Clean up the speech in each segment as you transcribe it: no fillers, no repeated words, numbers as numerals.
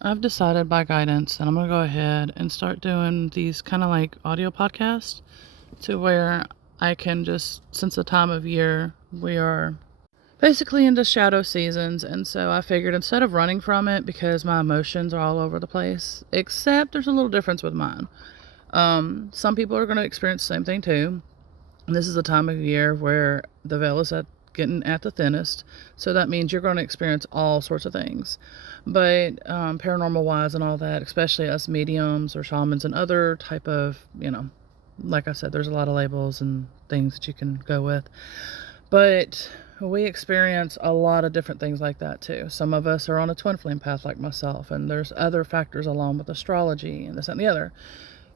I've decided by guidance that I'm going to go ahead and start doing these kind of like audio podcasts to where I can just, since the time of year, we are basically into shadow seasons. And so I figured instead of running from it, because my emotions are all over the place, except there's a little difference with mine. Some people are going to experience the same thing too. And this is the time of year where the veil is getting at the thinnest. So that means you're going to experience all sorts of things. But paranormal wise and all that, especially us mediums or shamans and other type of, like I said, there's a lot of labels and things that you can go with. But we experience a lot of different things like that too. Some of us are on a twin flame path like myself, and there's other factors along with astrology and this and the other.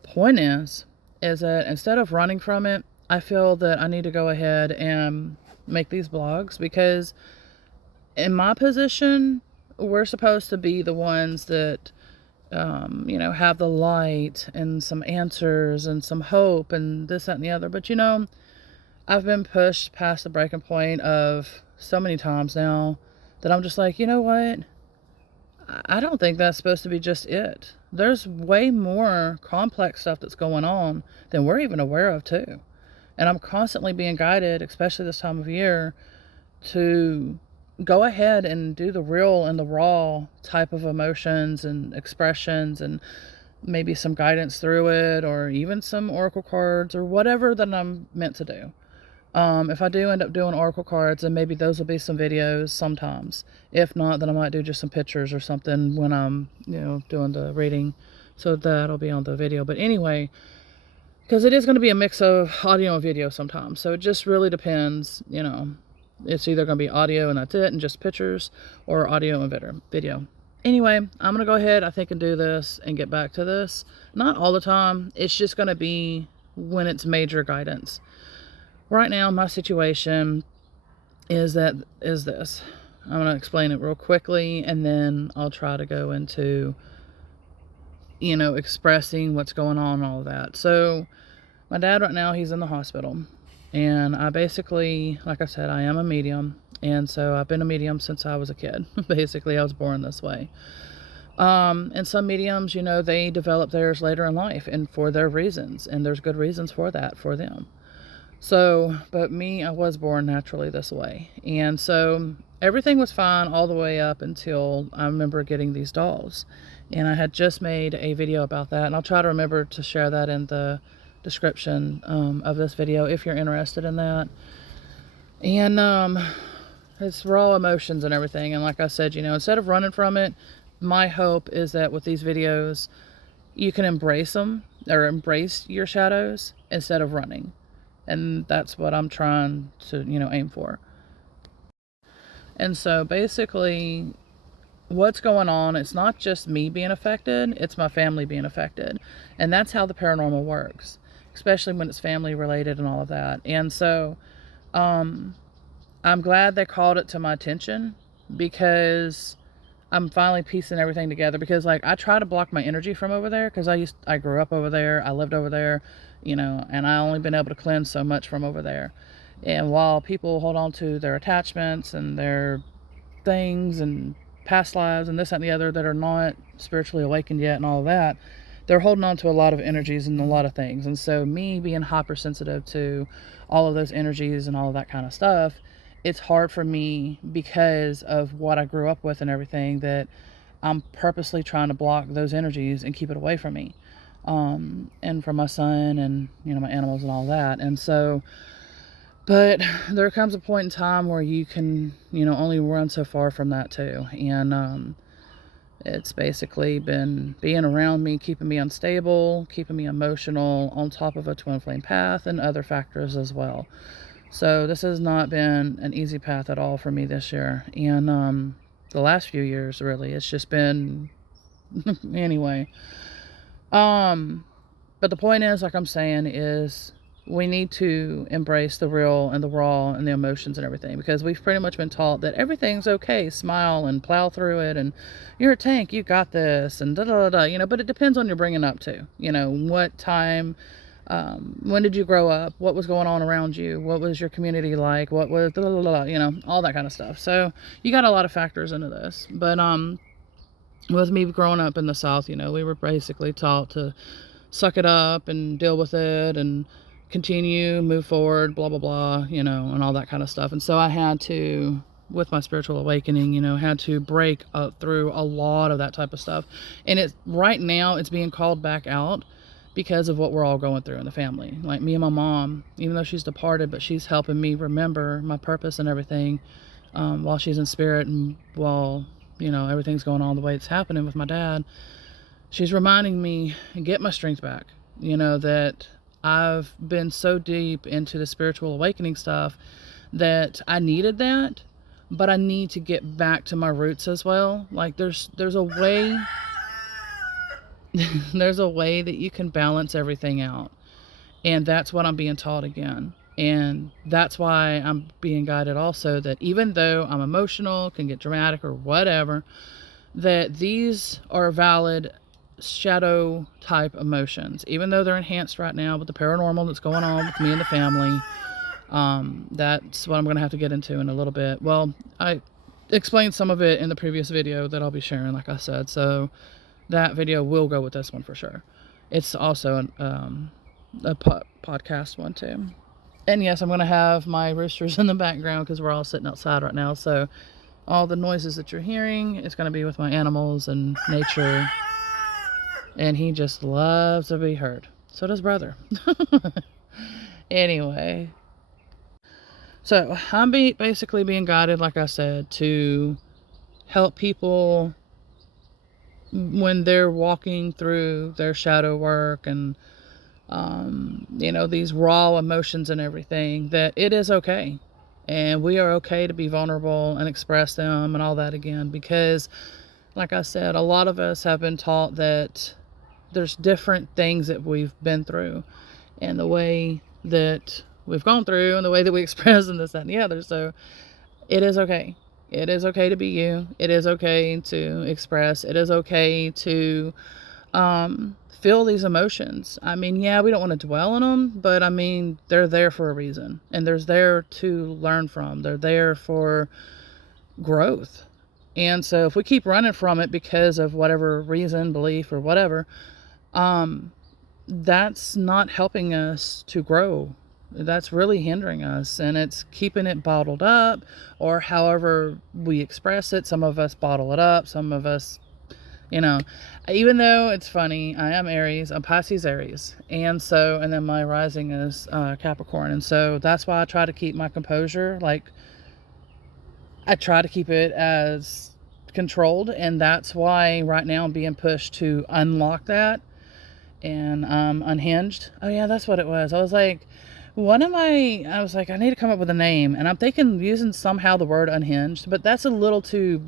Point is that instead of running from it, I feel that I need to go ahead and make these blogs, because in my position, we're supposed to be the ones that, have the light and some answers and some hope and this, that, and the other. But, I've been pushed past the breaking point of so many times now that I'm just like, you know what? I don't think that's supposed to be just it. There's way more complex stuff that's going on than we're even aware of, too. And I'm constantly being guided, especially this time of year, to go ahead and do the real and the raw type of emotions and expressions, and maybe some guidance through it, or even some oracle cards or whatever that I'm meant to do. If I do end up doing oracle cards, then maybe those will be some videos sometimes. If not, then I might do just some pictures or something when I'm, doing the reading. So that'll be on the video. But anyway, because it is going to be a mix of audio and video sometimes. So it just really depends, It's either going to be audio and that's it and just pictures, or audio and video. Anyway, I'm going to go ahead, I think, and do this and get back to this. Not all the time. It's just going to be when it's major guidance. Right now, my situation is this. I'm going to explain it real quickly, and then I'll try to go into, expressing what's going on and all of that. So my dad right now, he's in the hospital. And I basically, like I said, I am a medium. And so I've been a medium since I was a kid. Basically, I was born this way. And some mediums, they develop theirs later in life and for their reasons. And there's good reasons for that for them. So, but me, I was born naturally this way. And so everything was fine all the way up until I remember getting these dolls. And I had just made a video about that. And I'll try to remember to share that in the description of this video if you're interested in that. And it's raw emotions and everything. And like I said, instead of running from it, my hope is that with these videos, you can embrace them, or embrace your shadows instead of running. And that's what I'm trying to, aim for. And so basically, what's going on, it's not just me being affected, it's my family being affected. And that's how the paranormal works, especially when it's family related and all of that. And so I'm glad they called it to my attention, because I'm finally piecing everything together. Because like, I try to block my energy from over there, because I grew up over there, I lived over there, and I only been able to cleanse so much from over there. And while people hold on to their attachments and their things and past lives and this, that, and the other that are not spiritually awakened yet and all of that, they're holding on to a lot of energies and a lot of things. And so me being hypersensitive to all of those energies and all of that kind of stuff, it's hard for me, because of what I grew up with and everything, that I'm purposely trying to block those energies and keep it away from me. And from my son and, my animals and all that. And so, but there comes a point in time where you can, only run so far from that too. And, it's basically been being around me, keeping me unstable, keeping me emotional, on top of a twin flame path and other factors as well. So this has not been an easy path at all for me this year. And the last few years, really, it's just been anyway. But the point is, like I'm saying, is we need to embrace the real and the raw and the emotions and everything, because we've pretty much been taught that everything's okay, smile and plow through it, and you're a tank, you got this, and da da da da, but it depends on your bringing up too. What time, when did you grow up, what was going on around you, what was your community like, what was da da da da, all that kind of stuff. So you got a lot of factors into this. But with me growing up in the South, we were basically taught to suck it up and deal with it and continue, move forward, blah, blah, blah, and all that kind of stuff. And so I had to, with my spiritual awakening, had to break through a lot of that type of stuff. And right now it's being called back out because of what we're all going through in the family. Like me and my mom, even though she's departed, but she's helping me remember my purpose and everything while she's in spirit, and while, everything's going on the way it's happening with my dad. She's reminding me and get my strength back, that I've been so deep into the spiritual awakening stuff that I needed that, but I need to get back to my roots as well. Like there's a way there's a way that you can balance everything out. And that's what I'm being taught again. And that's why I'm being guided also, that even though I'm emotional, can get dramatic or whatever, that these are valid shadow type emotions, even though they're enhanced right now with the paranormal that's going on with me and the family. That's what I'm going to have to get into in a little bit. Well, I explained some of it in the previous video that I'll be sharing, like I said, so that video will go with this one for sure. It's also a podcast one too. And yes, I'm going to have my roosters in the background because we're all sitting outside right now, so all the noises that you're hearing, it's going to be with my animals and nature. And he just loves to be heard. So does brother. Anyway. So I'm basically being guided, like I said, to help people when they're walking through their shadow work and, these raw emotions and everything, that it is okay. And we are okay to be vulnerable and express them and all that again. Because, like I said, a lot of us have been taught that there's different things that we've been through, and the way that we've gone through and the way that we express and this, that, and the other. So it is okay. It is okay to be you. It is okay to express. It is okay to feel these emotions. I mean, yeah, we don't want to dwell on them, but I mean, they're there for a reason, and they're there to learn from. They're there for growth. And so if we keep running from it because of whatever reason, belief, or whatever, that's not helping us to grow. That's really hindering us, and it's keeping it bottled up, or however we express it. Some of us bottle it up, some of us, even though it's funny, I am Aries, I'm Pisces Aries, and then my rising is Capricorn, and so that's why I try to keep my composure. Like, I try to keep it as controlled, and that's why right now I'm being pushed to unlock that. And Unhinged. Oh yeah, that's what it was. I was like, I need to come up with a name, and I'm thinking using somehow the word unhinged, but that's a little too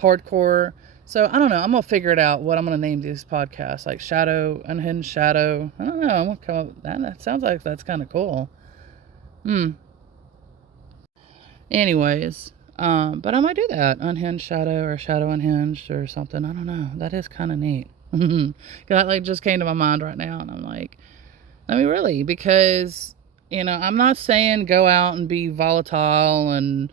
hardcore. So I don't know. I'm gonna figure it out what I'm gonna name these podcasts, like Unhinged Shadow. I don't know. I'm gonna come up with that. That sounds like that's kind of cool. Anyways, but I might do that. Unhinged Shadow or Shadow Unhinged or something. I don't know. That is kind of neat. That just came to my mind right now, and I'm like, I mean, really, because I'm not saying go out and be volatile and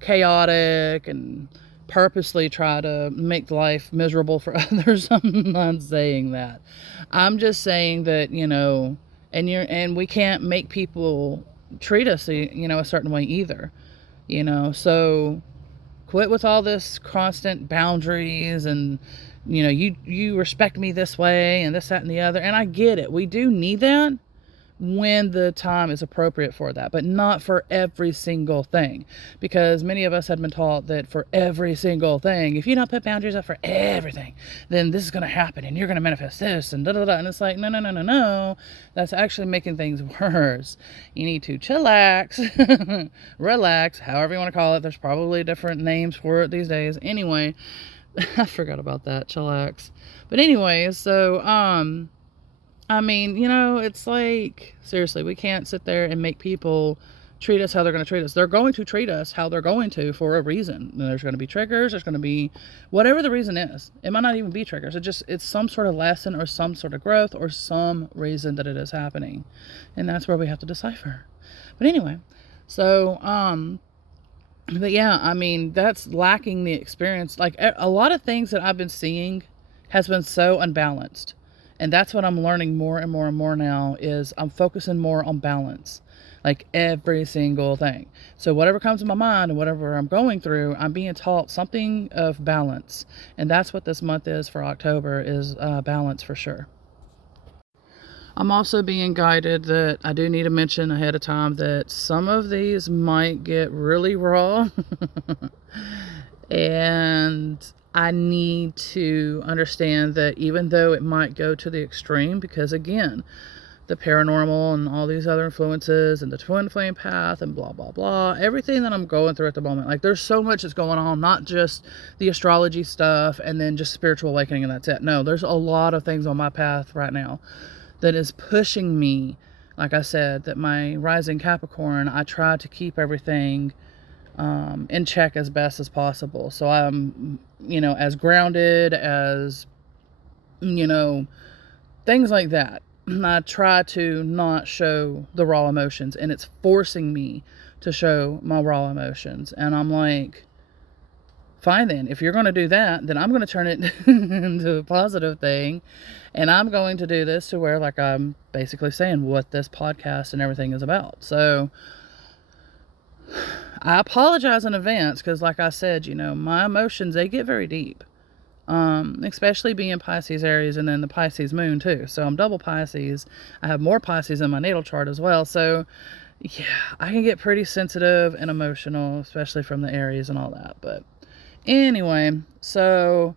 chaotic and purposely try to make life miserable for others. I'm not saying that. I'm just saying that and we can't make people treat us a certain way either. So quit with all this constant boundaries and you respect me this way and this, that, and the other. And I get it. We do need that when the time is appropriate for that, but not for every single thing, because many of us had been taught that for every single thing, if you don't put boundaries up for everything, then this is going to happen and you're going to manifest this and da-da-da. And it's like, no, that's actually making things worse. You need to chillax, relax, however you want to call it. There's probably different names for it these days. Anyway, I forgot about that, chillax. But anyway, so I mean, it's like, seriously, we can't sit there and make people treat us how they're going to treat us. They're going to treat us how they're going to for a reason. And there's going to be triggers. There's going to be whatever the reason is. It might not even be triggers. It's some sort of lesson or some sort of growth or some reason that it is happening. And that's where we have to decipher. But anyway, so, But yeah, I mean, that's lacking the experience. Like a lot of things that I've been seeing has been so unbalanced. And that's what I'm learning more and more and more now is I'm focusing more on balance. Like every single thing. So whatever comes to my mind and whatever I'm going through, I'm being taught something of balance. And that's what this month is for October is balance for sure. I'm also being guided that I do need to mention ahead of time that some of these might get really raw. And I need to understand that even though it might go to the extreme, because again, the paranormal and all these other influences and the twin flame path and blah, blah, blah, everything that I'm going through at the moment, like there's so much that's going on, not just the astrology stuff and then just spiritual awakening and that's it. No, there's a lot of things on my path right now that is pushing me. Like I said, that my rising Capricorn, I try to keep everything in check as best as possible. So I'm, as grounded as, things like that. I try to not show the raw emotions, and it's forcing me to show my raw emotions. And I'm like, fine then, if you're going to do that, then I'm going to turn it into a positive thing. And I'm going to do this to where, like, I'm basically saying what this podcast and everything is about. So I apologize in advance because, like I said, my emotions, they get very deep. Especially being Pisces Aries and then the Pisces moon too. So I'm double Pisces. I have more Pisces in my natal chart as well. So yeah, I can get pretty sensitive and emotional, especially from the Aries and all that. But anyway, so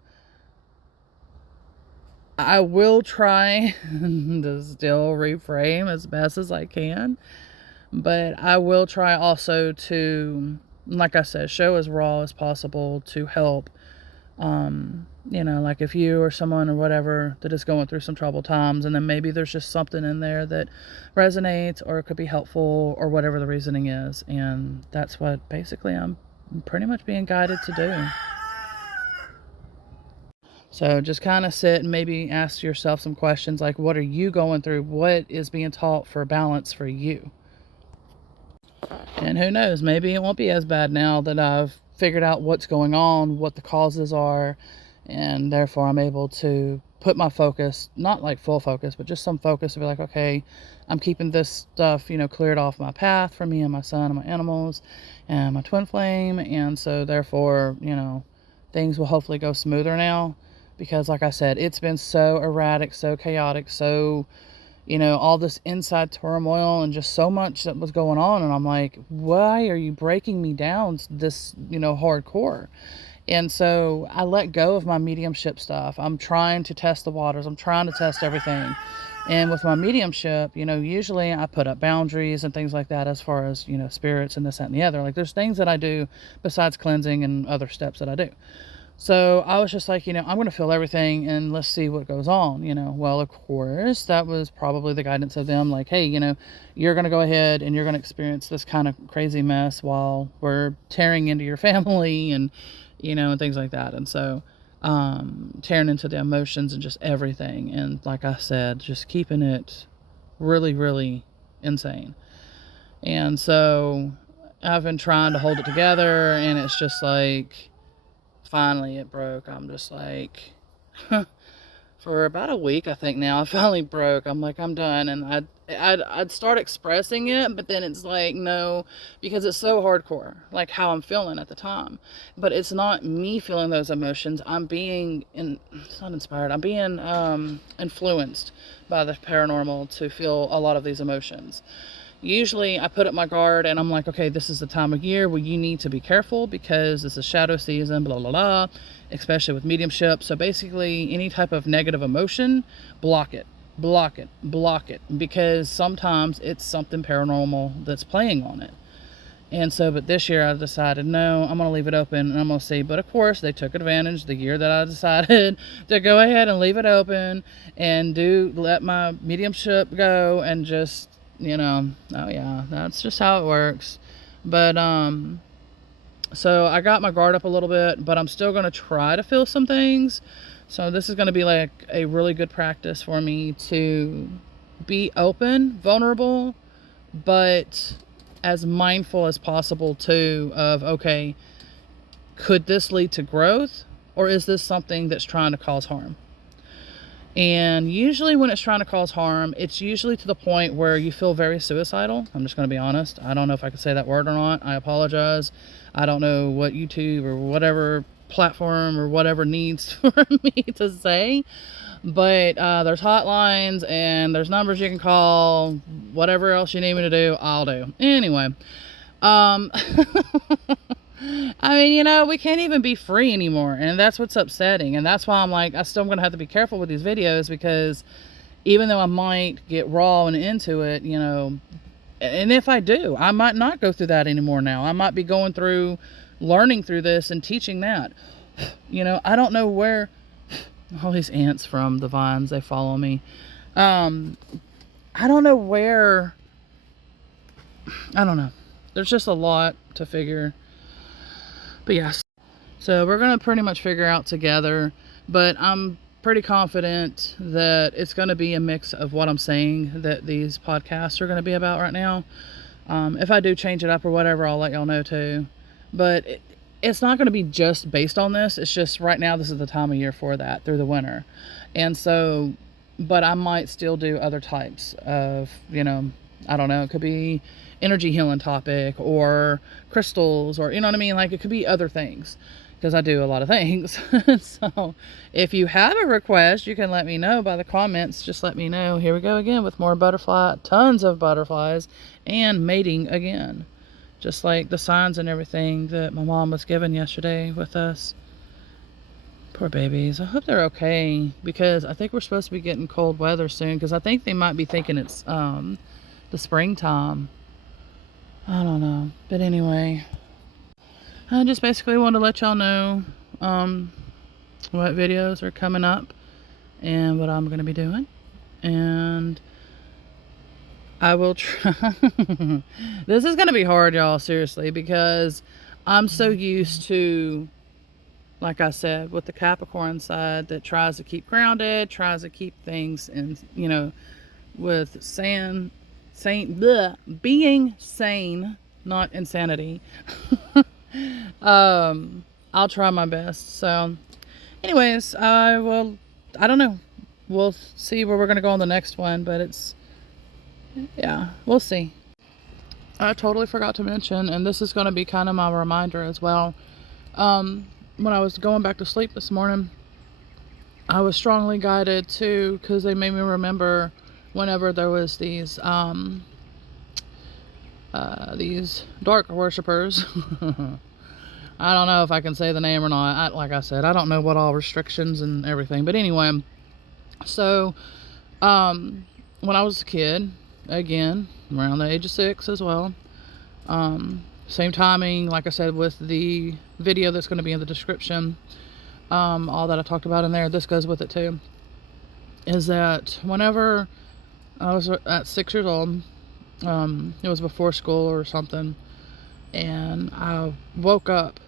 I will try to still reframe as best as I can. But I will try also to, like I said, show as raw as possible to help. Like if you or someone or whatever that is going through some troubled times, and then maybe there's just something in there that resonates or it could be helpful or whatever the reasoning is. And that's what basically I'm pretty much being guided to do. So just kind of sit and maybe ask yourself some questions like, what are you going through? What is being taught for balance for you? And who knows, maybe it won't be as bad now that I've figured out what's going on, what the causes are, and therefore I'm able to put my focus, not like full focus, but just some focus to be like, okay, I'm keeping this stuff, cleared off my path for me and my son and my animals and my twin flame. And so therefore, things will hopefully go smoother now because like I said, it's been so erratic, so chaotic, so all this inside turmoil and just so much that was going on. And I'm like, why are you breaking me down this, hardcore? And so I let go of my mediumship stuff. I'm trying to test the waters. I'm trying to test everything. And with my mediumship, usually I put up boundaries and things like that as far as, spirits and this, that, and the other. Like there's things that I do besides cleansing and other steps that I do. So I was just like, I'm going to feel everything and let's see what goes on, Well, of course, that was probably the guidance of them. Like, hey, you're going to go ahead and you're going to experience this kind of crazy mess while we're tearing into your family and, and things like that. And so tearing into the emotions and just everything. And like I said, just keeping it really, really insane. And so I've been trying to hold it together and it's just like, finally it broke. I'm just like, for about a week, I think now, I finally broke. I'm like, I'm done. And I'd start expressing it, but then it's like, no, because it's so hardcore, like how I'm feeling at the time. But it's not me feeling those emotions. It's not inspired. I'm being influenced by the paranormal to feel a lot of these emotions. Usually I put up my guard and I'm like, okay, this is the time of year where you need to be careful because this is shadow season, blah, blah, blah, especially with mediumship. So basically any type of negative emotion, block it, because sometimes it's something paranormal that's playing on it. And so, but this year I decided, no, I'm going to leave it open and I'm going to see. But of course, they took advantage the year that I decided to go ahead and leave it open and let my mediumship go and just, oh yeah, that's just how it works. But, so I got my guard up a little bit, but I'm still going to try to feel some things. So this is going to be like a really good practice for me to be open, vulnerable, but as mindful as possible too of, okay, could this lead to growth, or is this something that's trying to cause harm? And usually when it's trying to cause harm, it's usually to the point where you feel very suicidal. I'm just going to be honest. I don't know if I can say that word or not. I apologize. I don't know what YouTube or whatever platform or whatever needs for me to say. But there's hotlines and there's numbers you can call. Whatever else you need me to do, I'll do. Anyway. I mean, you know, we can't even be free anymore, and that's what's upsetting. And that's why I'm like, I still am going to have to be careful with these videos, because even though I might get raw and into it, you know, and if I do, I might not go through that anymore now. I might be going through, learning through this and teaching that. You know, I don't know where all these ants from the vines, they follow me. I don't know where, I don't know. There's just a lot to figure. But yes, so we're going to pretty much figure out together, but I'm pretty confident that it's going to be a mix of what I'm saying that these podcasts are going to be about right now. If I do change it up or whatever, I'll let y'all know too. But it's not going to be just based on this. It's just right now, this is the time of year for that, through the winter. And so, but I might still do other types of, you know, I don't know, it could be energy healing topic or crystals, or, you know what I mean? Like, it could be other things, because I do a lot of things. So if you have a request, you can let me know by the comments. Just let me know. Here we go again with more butterfly, tons of butterflies, and mating again. Just like the signs and everything that my mom was given yesterday with us. Poor babies. I hope they're okay, because I think we're supposed to be getting cold weather soon, because I think they might be thinking it's the springtime. I don't know. But anyway, I just basically want to let y'all know what videos are coming up and what I'm going to be doing. And I will try. This is going to be hard, y'all, seriously, because I'm so used to, like I said, with the Capricorn side that tries to keep grounded, tries to keep things in, you know, with being sane, not insanity. I'll try my best. So anyways, I don't know. We'll see where we're going to go on the next one, but yeah, we'll see. I totally forgot to mention, and this is going to be kind of my reminder as well. When I was going back to sleep this morning, I was strongly guided to, because they made me remember whenever there was these dark worshipers. I don't know if I can say the name or not. Like I said, I don't know what all restrictions and everything. But anyway, so when I was a kid, again, around the age of 6 as well, same timing, like I said, with the video that's going to be in the description, all that I talked about in there, this goes with it too, is that whenever I was at 6 years old, it was before school or something, and I woke up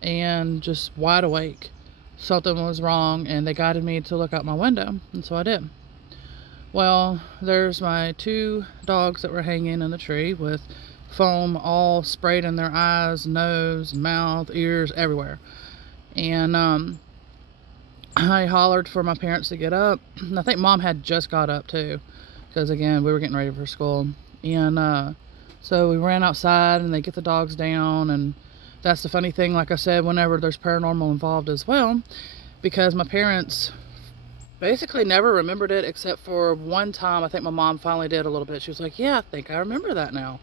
and just wide awake. Something was wrong, and they guided me to look out my window, and so I did. Well, there's my 2 dogs that were hanging in the tree with foam all sprayed in their eyes, nose, mouth, ears, everywhere. And I hollered for my parents to get up. I think Mom had just got up too, because again, we were getting ready for school. And so we ran outside, and they get the dogs down. And that's the funny thing, like I said, whenever there's paranormal involved as well, because my parents basically never remembered it, except for one time. I think my mom finally did a little bit. She was like, yeah, I think I remember that now,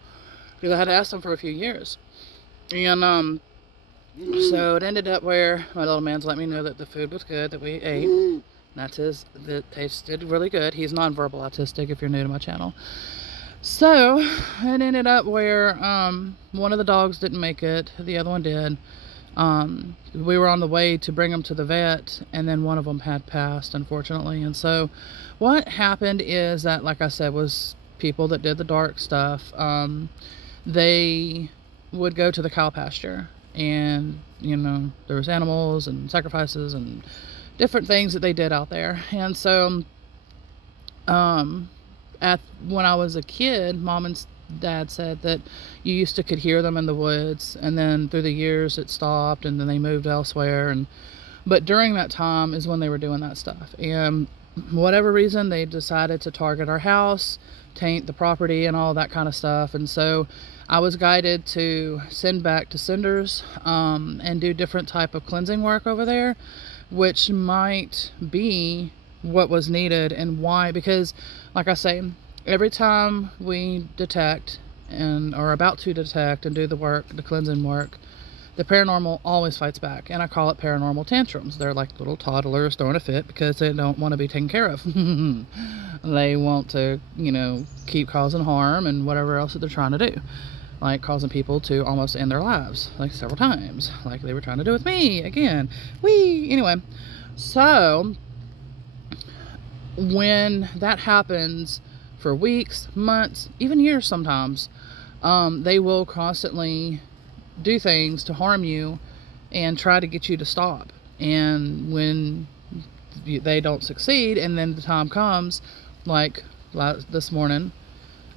because I had asked them for a few years. And so it ended up where my little man's let me know that the food was good, that we ate. That tasted really good. He's nonverbal autistic, if you're new to my channel. So it ended up where one of the dogs didn't make it, the other one did. We were on the way to bring them to the vet, and then one of them had passed, unfortunately. And so what happened is that, like I said, was people that did the dark stuff, they would go to the cow pasture, and you know, there was animals and sacrifices and different things that they did out there. And so when I was a kid, Mom and dad said that you used to could hear them in the woods, and then through the years it stopped, and then they moved elsewhere. And but during that time is when they were doing that stuff, and whatever reason they decided to target our house, taint the property, and all that kind of stuff. And so I was guided to send back to cinders, and do different type of cleansing work over there, which might be what was needed. And why? Because like I say, every time we detect and are about to detect and do the work, the cleansing work, the paranormal always fights back. And I call it paranormal tantrums. They're like little toddlers throwing a fit because they don't want to be taken care of. They want to, you know, keep causing harm and whatever else that they're trying to do, like causing people to almost end their lives, like several times, like they were trying to do with me again. Anyway, so when that happens for weeks, months, even years sometimes, they will constantly do things to harm you and try to get you to stop. And when they don't succeed, and then the time comes, like this morning,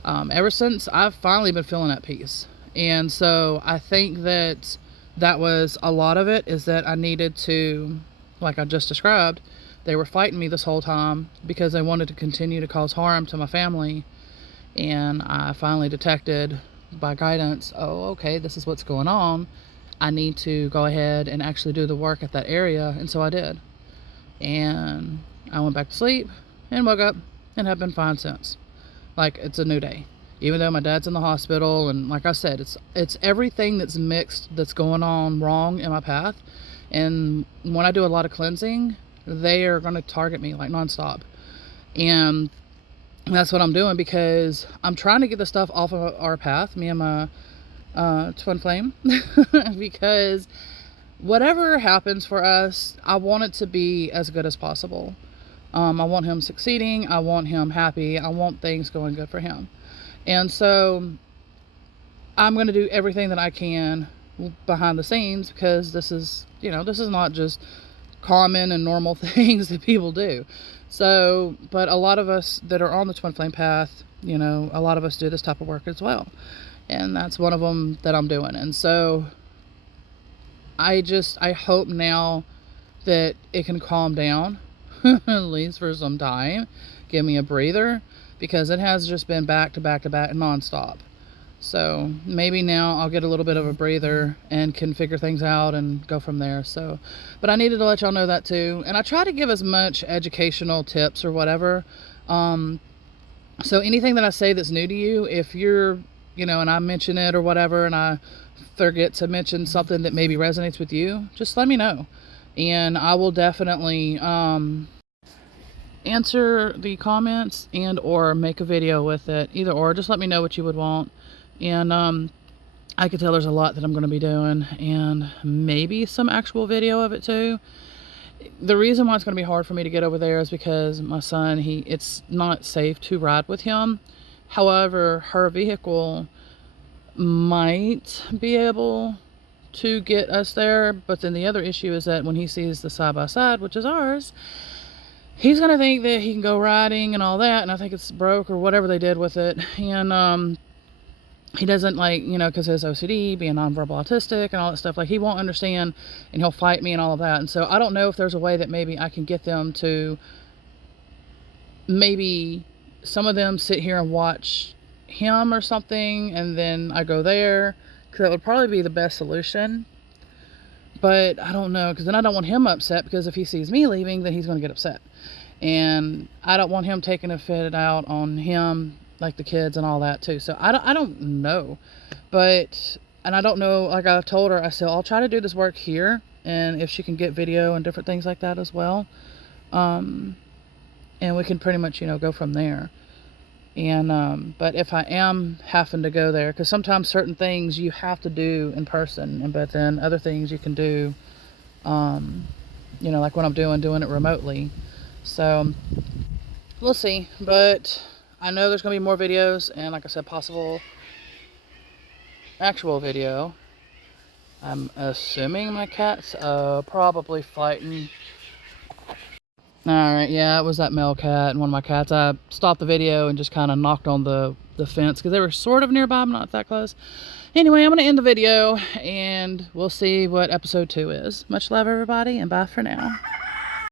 ever since, I've finally been feeling at peace. And so I think that that was a lot of it, is that I needed to, like I just described, they were fighting me this whole time because they wanted to continue to cause harm to my family. And I finally detected by guidance, oh, okay, this is what's going on. I need to go ahead and actually do the work at that area. And so I did. And I went back to sleep and woke up and have been fine since. Like, it's a new day. Even though my dad's in the hospital, and like I said, it's everything that's mixed that's going on wrong in my path. And when I do a lot of cleansing, they are going to target me like nonstop. And that's what I'm doing, because I'm trying to get the stuff off of our path, me and my twin flame, because whatever happens for us, I want it to be as good as possible. I want him succeeding. I want him happy. I want things going good for him. And so I'm going to do everything that I can behind the scenes, because this is, you know, this is not just common and normal things that people do. So, but a lot of us that are on the twin flame path, you know, a lot of us do this type of work as well. And that's one of them that I'm doing. And so I hope now that it can calm down, at least for some time, give me a breather, because it has just been back to back to back nonstop. So maybe now I'll get a little bit of a breather and can figure things out and go from there. So, but I needed to let y'all know that too. And I try to give as much educational tips or whatever. So anything that I say that's new to you, if you're, you know, and I mention it or whatever, and I forget to mention something that maybe resonates with you, just let me know. And I will definitely answer the comments and or make a video with it. Either or, just let me know what you would want. And I could tell there's a lot that I'm going to be doing, and maybe some actual video of it too. The reason why it's going to be hard for me to get over there is because my son, it's not safe to ride with him. However, her vehicle might be able to get us there. But then the other issue is that when he sees the side-by-side, which is ours, he's going to think that he can go riding and all that. And I think it's broke or whatever they did with it. And he doesn't, like, you know, because his OCD, being nonverbal autistic and all that stuff, like, he won't understand, and he'll fight me and all of that. And so I don't know if there's a way that maybe I can get them to, maybe some of them sit here and watch him or something, and then I go there, because that would probably be the best solution. But I don't know, because then I don't want him upset, because if he sees me leaving, then he's going to get upset. And I don't want him taking a fit out on him, like the kids and all that too. So I don't know, but, and I don't know, like I told her, I said, I'll try to do this work here, and if she can get video and different things like that as well, and we can pretty much, you know, go from there. And but if I am having to go there, because sometimes certain things you have to do in person, and but then other things you can do, you know, like what I'm doing it remotely. So we'll see. But I know there's going to be more videos, and like I said, possible actual video. I'm assuming my cat's probably fighting. Alright, yeah, it was that male cat and one of my cats. I stopped the video and just kind of knocked on the the fence because they were sort of nearby, but not that close. Anyway, I'm going to end the video and we'll see what episode 2 is. Much love, everybody, and bye for now.